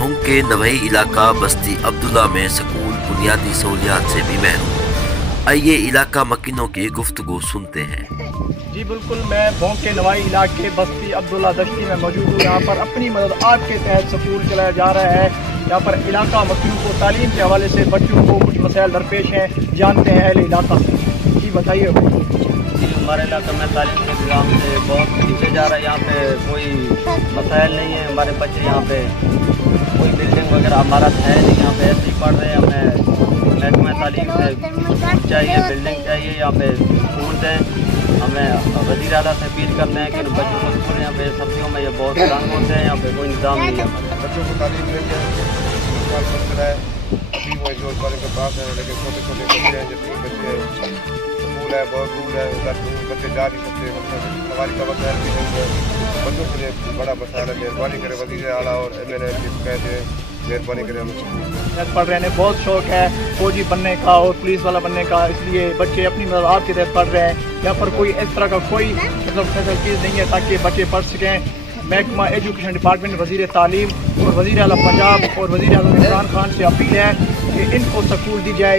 بھونگ کے نوئی علاقہ بستی عبداللہ میں سکول بنیادی سہولیات سے بھی محروم۔ آئیے علاقہ مکینوں کی گفتگو سنتے ہیں۔ جی بالکل، میں بھونگ کے نوائی علاقے بستی عبداللہ دشتی میں موجود ہوں۔ یہاں پر اپنی مدد آپ کے تحت سکول چلایا جا رہا ہے۔ یہاں پر علاقہ مکینوں کو تعلیم کے حوالے سے بچوں کو کچھ مسائل درپیش ہیں، جانتے ہیں اہل علاقہ سے۔ جی بتائیے۔ جی ہمارے علاقے میں تعلیم کے نظام سے بہت پیچھے جا رہا ہے۔ یہاں پہ کوئی مسائل نہیں ہے، ہمارے بچے یہاں پہ کوئی بلڈنگ وغیرہ عمارت ہے نہیں، یہاں پہ ایسے ہی پڑھ رہے ہیں۔ ہمیں محکمہ تعلیم سے چاہیے، بلڈنگ چاہیے، یہاں پہ اسکول دیں۔ ہمیں وزیر اعلیٰ سے اپیل کرتے ہیں کہ بچوں کو اسکول، یہاں پہ سبزیوں میں یہ بہت تنگ ہوتے ہیں، یہاں پہ کوئی نظام نہیں ہے۔ بچوں کو تعلیم مل جائے، ابھی وہ جو والے کے پاس ہے، لیکن چھوٹے چھوٹے بچے ہیں، جتنے بچے اسکول ہے بہت دور ہے، ادھر بچے جا نہیں سکتے، سواری کا مسائل بھی نہیں ہے، بچوں کے لیے بڑا مسائل ہے۔ مہربانی کرے وزیر اعلیٰ اور ایم ایل اے کی شکایت ہے، مہربانی کرے ہم اسکول پڑھ رہے ہیں، بہت شوق ہے فوجی بننے کا اور پولیس والا بننے کا، اس لیے بچے اپنی مدد آپ کے تحت پڑھ رہے ہیں۔ یہاں پر کوئی اس طرح کا کوئی فیسلٹیز نہیں ہے تاکہ بچے پڑھ سکیں۔ محکمہ ایجوکیشن ڈپارٹمنٹ، وزیر تعلیم اور وزیر اعلیٰ پنجاب اور وزیر اعظم عمران خان سے اپیل ہے کہ ان کو سکول دی جائے۔